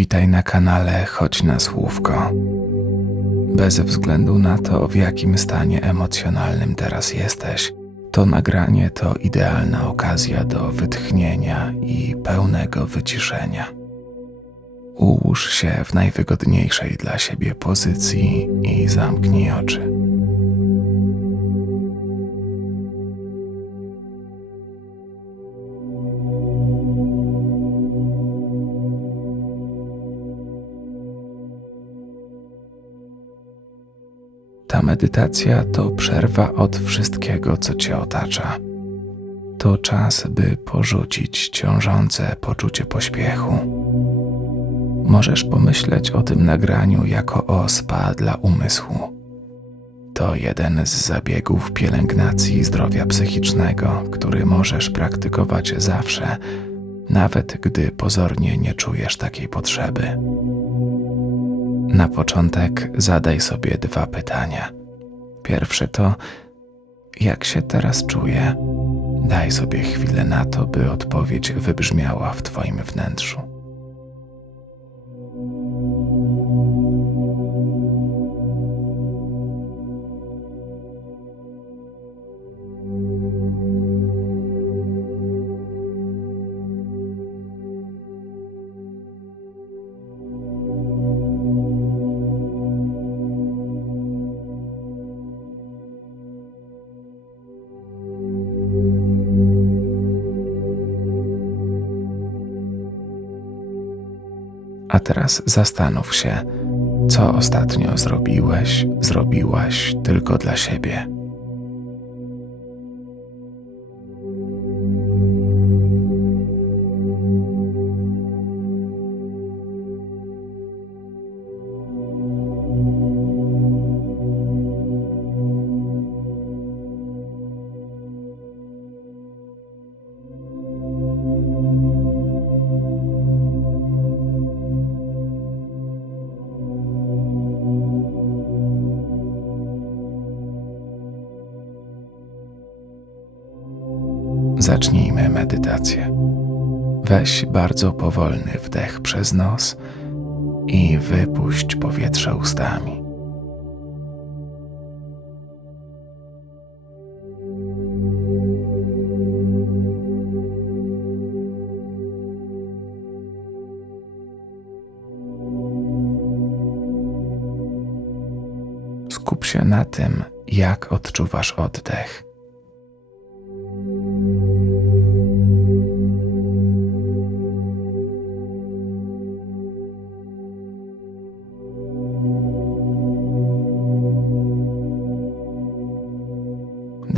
Witaj na kanale Chodź na Słówko. Bez względu na to, w jakim stanie emocjonalnym teraz jesteś, to nagranie to idealna okazja do wytchnienia i pełnego wyciszenia. Ułóż się w najwygodniejszej dla siebie pozycji i zamknij oczy. Medytacja to przerwa od wszystkiego, co cię otacza. To czas, by porzucić ciążące poczucie pośpiechu. Możesz pomyśleć o tym nagraniu jako o spa dla umysłu. To jeden z zabiegów pielęgnacji zdrowia psychicznego, który możesz praktykować zawsze, nawet gdy pozornie nie czujesz takiej potrzeby. Na początek zadaj sobie dwa pytania. Pierwsze to, jak się teraz czuję? Daj sobie chwilę na to, by odpowiedź wybrzmiała w Twoim wnętrzu. A teraz zastanów się, co ostatnio zrobiłeś, zrobiłaś tylko dla siebie. Zacznijmy medytację. Weź bardzo powolny wdech przez nos i wypuść powietrze ustami. Skup się na tym, jak odczuwasz oddech.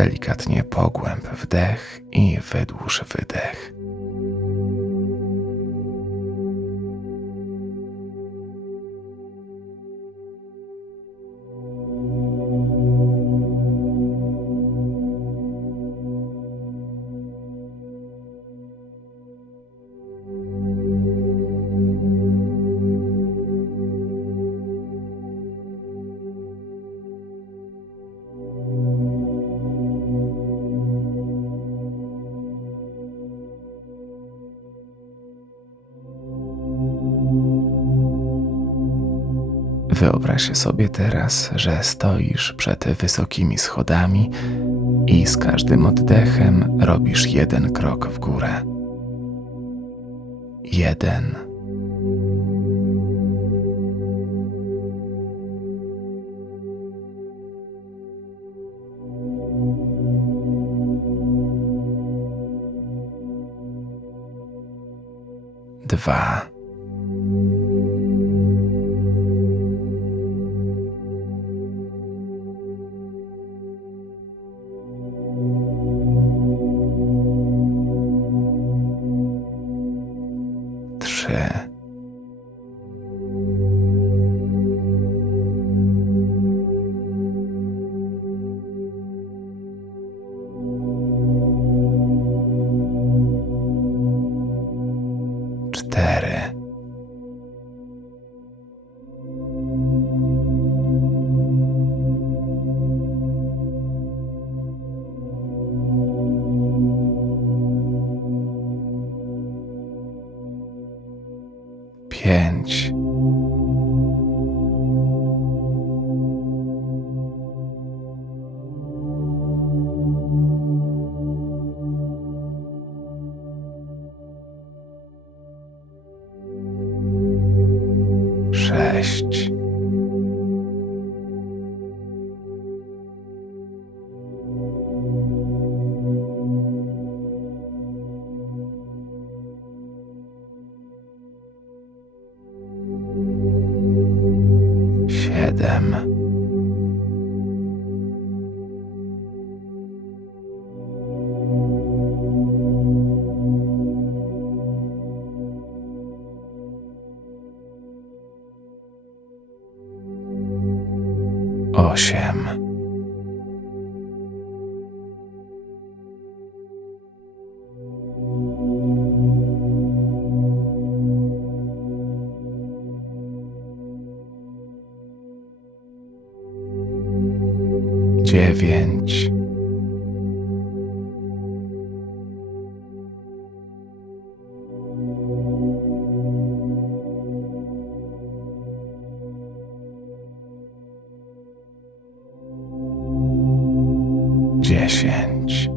Delikatnie pogłęb wdech i wydłuż wydech. Wyobraź sobie teraz, że stoisz przed wysokimi schodami i z każdym oddechem robisz jeden krok w górę. Jeden. Dwa. Siedem. Dziesięć.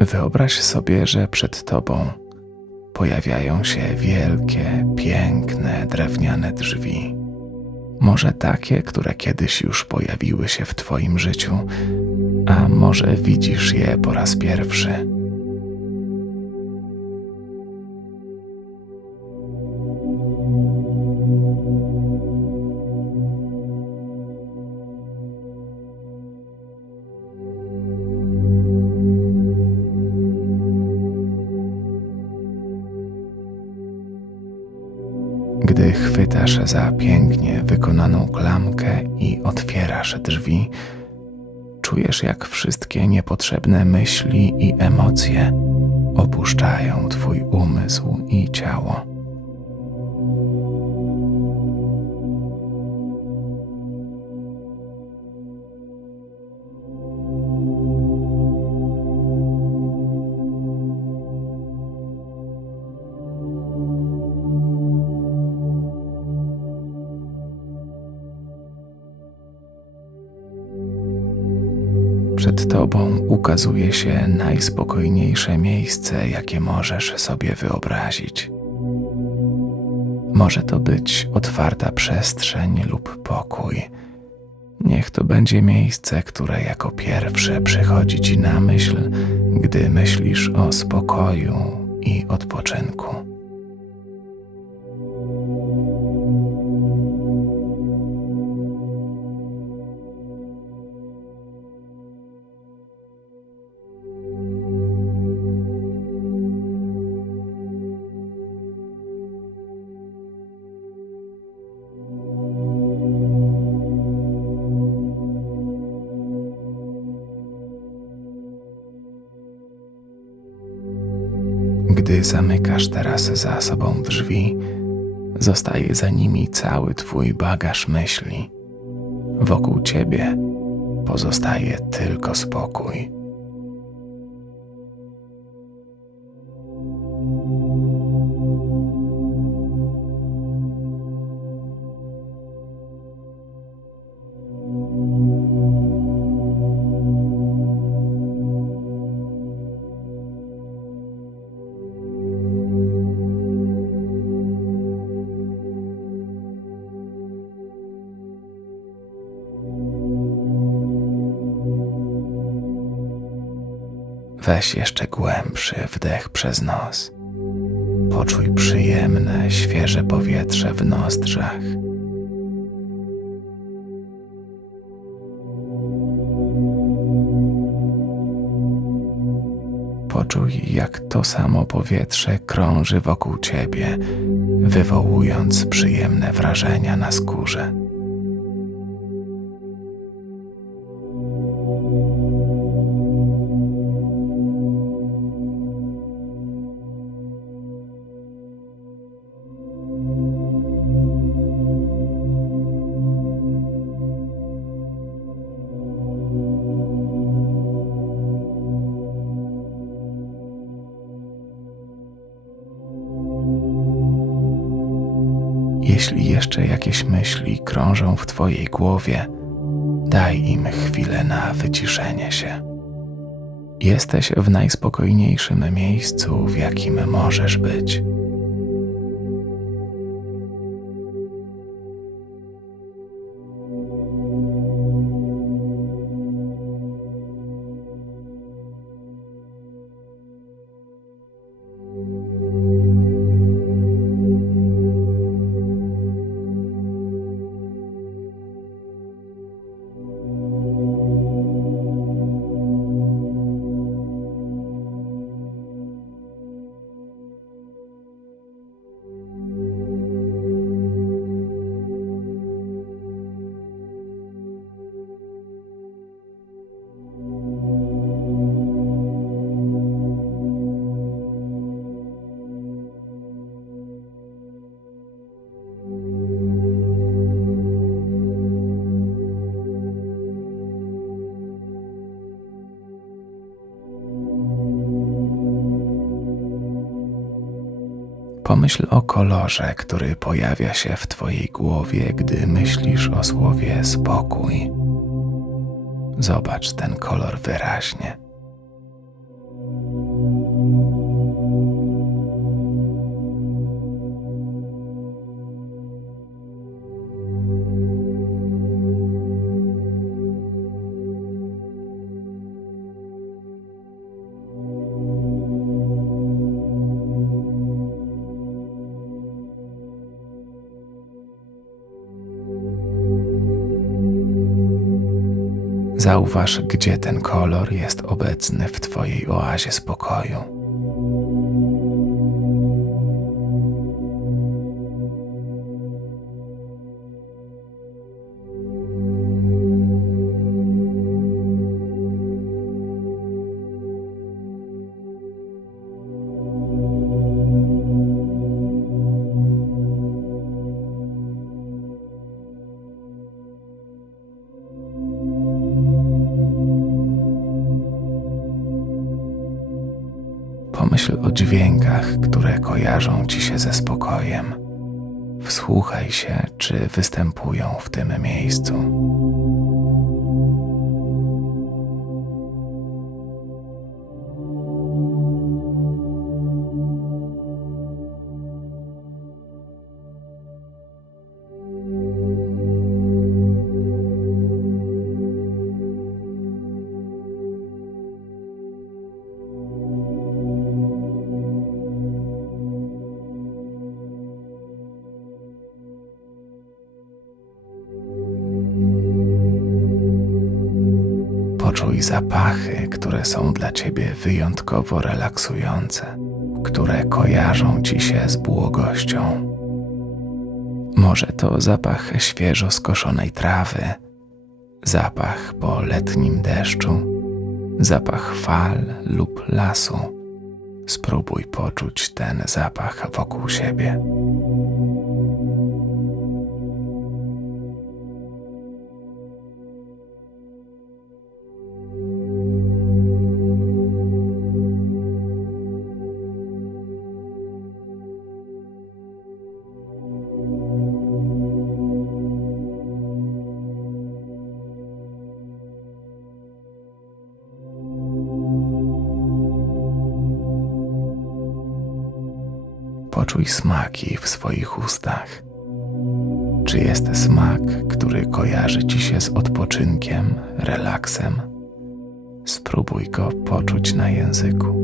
Wyobraź sobie, że przed tobą pojawiają się wielkie, piękne drewniane drzwi. Może takie, które kiedyś już pojawiły się w Twoim życiu, a może widzisz je po raz pierwszy. Gdy chwytasz za pięknie wykonaną klamkę i otwierasz drzwi, czujesz, jak wszystkie niepotrzebne myśli i emocje opuszczają Twój umysł i ciało. Przed Tobą ukazuje się najspokojniejsze miejsce, jakie możesz sobie wyobrazić. Może to być otwarta przestrzeń lub pokój. Niech to będzie miejsce, które jako pierwsze przychodzi Ci na myśl, gdy myślisz o spokoju i odpoczynku. Gdy zamykasz teraz za sobą drzwi, zostaje za nimi cały Twój bagaż myśli. Wokół Ciebie pozostaje tylko spokój. Weź jeszcze głębszy wdech przez nos. Poczuj przyjemne, świeże powietrze w nozdrzach. Poczuj, jak to samo powietrze krąży wokół ciebie, wywołując przyjemne wrażenia na skórze. Jeśli jeszcze jakieś myśli krążą w Twojej głowie, daj im chwilę na wyciszenie się. Jesteś w najspokojniejszym miejscu, w jakim możesz być. Pomyśl o kolorze, który pojawia się w Twojej głowie, gdy myślisz o słowie spokój. Zobacz ten kolor wyraźnie. Zauważ, gdzie ten kolor jest obecny w Twojej oazie spokoju. Pomyśl o dźwiękach, które kojarzą ci się ze spokojem. Wsłuchaj się, czy występują w tym miejscu. Poczuj zapachy, które są dla ciebie wyjątkowo relaksujące, które kojarzą ci się z błogością. Może to zapach świeżo skoszonej trawy, zapach po letnim deszczu, zapach fal lub lasu. Spróbuj poczuć ten zapach wokół siebie. Poczuj smaki w swoich ustach. Czy jest smak, który kojarzy ci się z odpoczynkiem, relaksem? Spróbuj go poczuć na języku.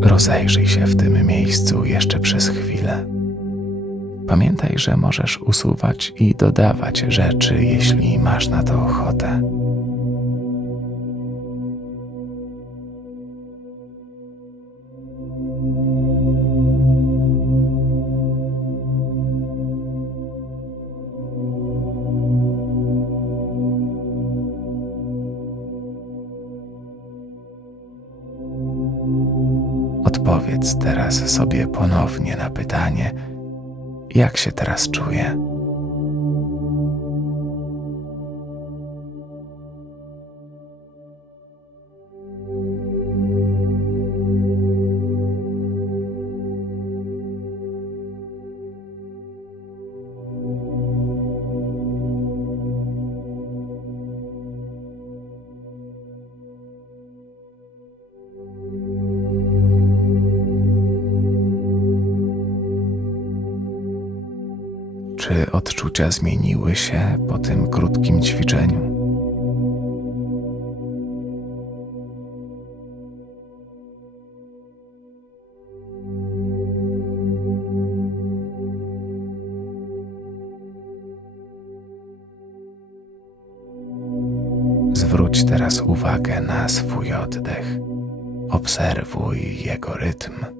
Rozejrzyj się w tym miejscu jeszcze przez chwilę. Pamiętaj, że możesz usuwać i dodawać rzeczy, jeśli masz na to ochotę. Teraz sobie ponownie na pytanie, jak się teraz czuję. Odczucia zmieniły się po tym krótkim ćwiczeniu? Zwróć teraz uwagę na swój oddech. Obserwuj jego rytm.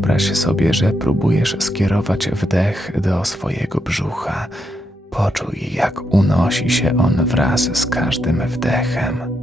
Wyobraź sobie, że próbujesz skierować wdech do swojego brzucha. Poczuj, jak unosi się on wraz z każdym wdechem.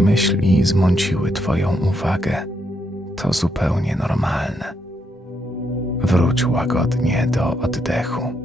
Myśli zmąciły Twoją uwagę, to zupełnie normalne. Wróć łagodnie do oddechu.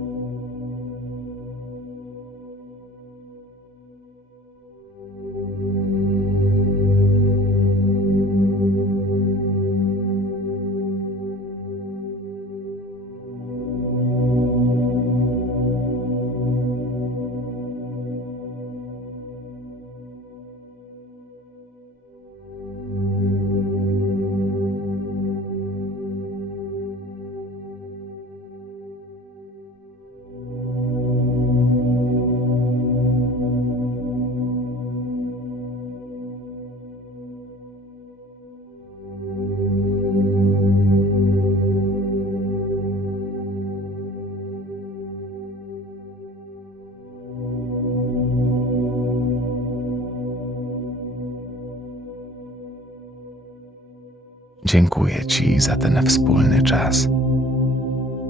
Dziękuję Ci za ten wspólny czas.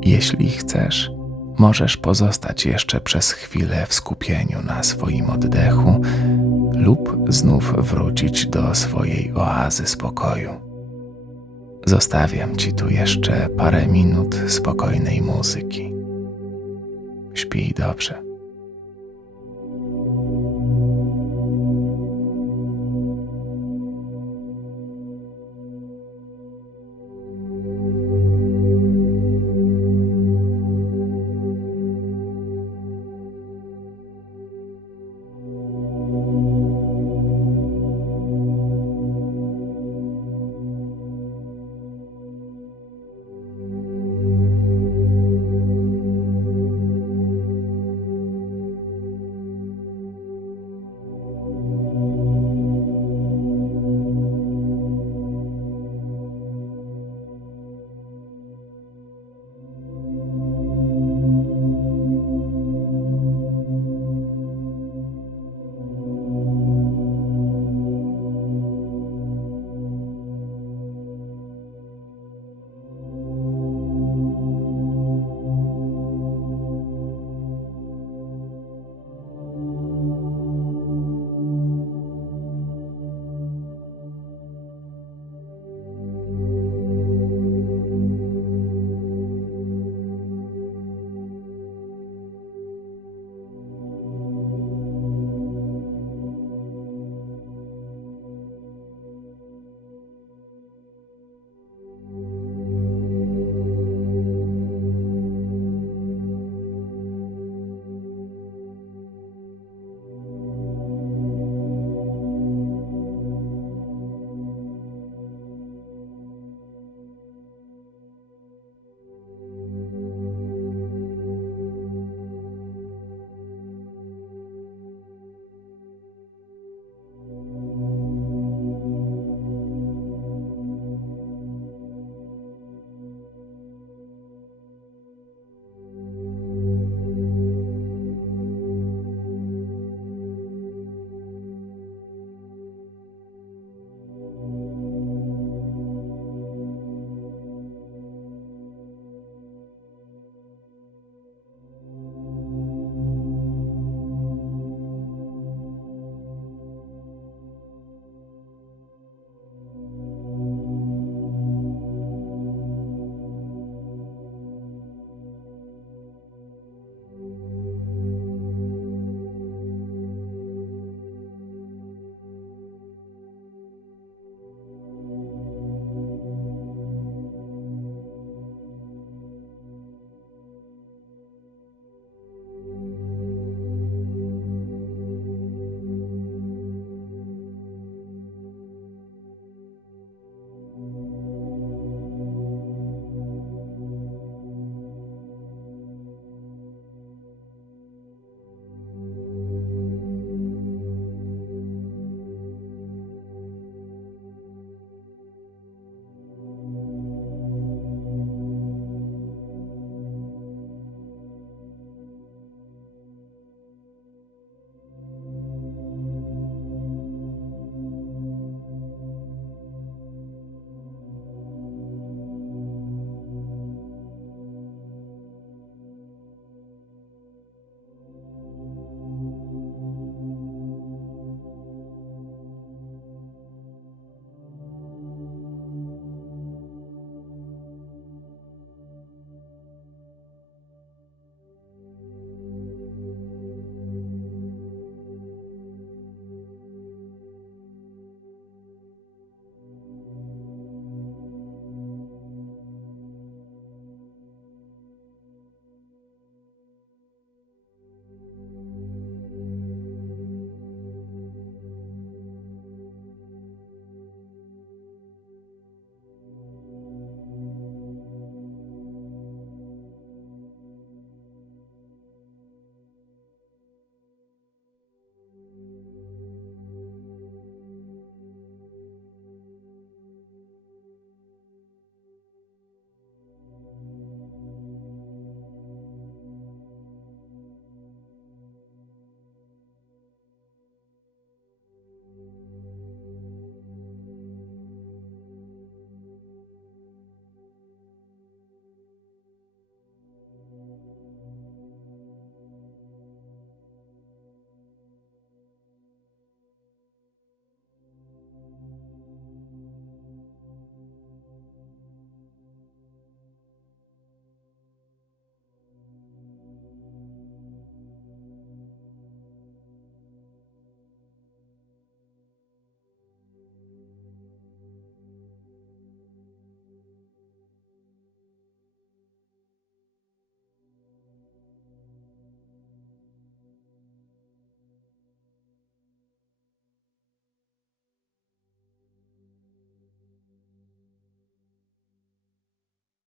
Jeśli chcesz, możesz pozostać jeszcze przez chwilę w skupieniu na swoim oddechu lub znów wrócić do swojej oazy spokoju. Zostawiam Ci tu jeszcze parę minut spokojnej muzyki. Śpij dobrze.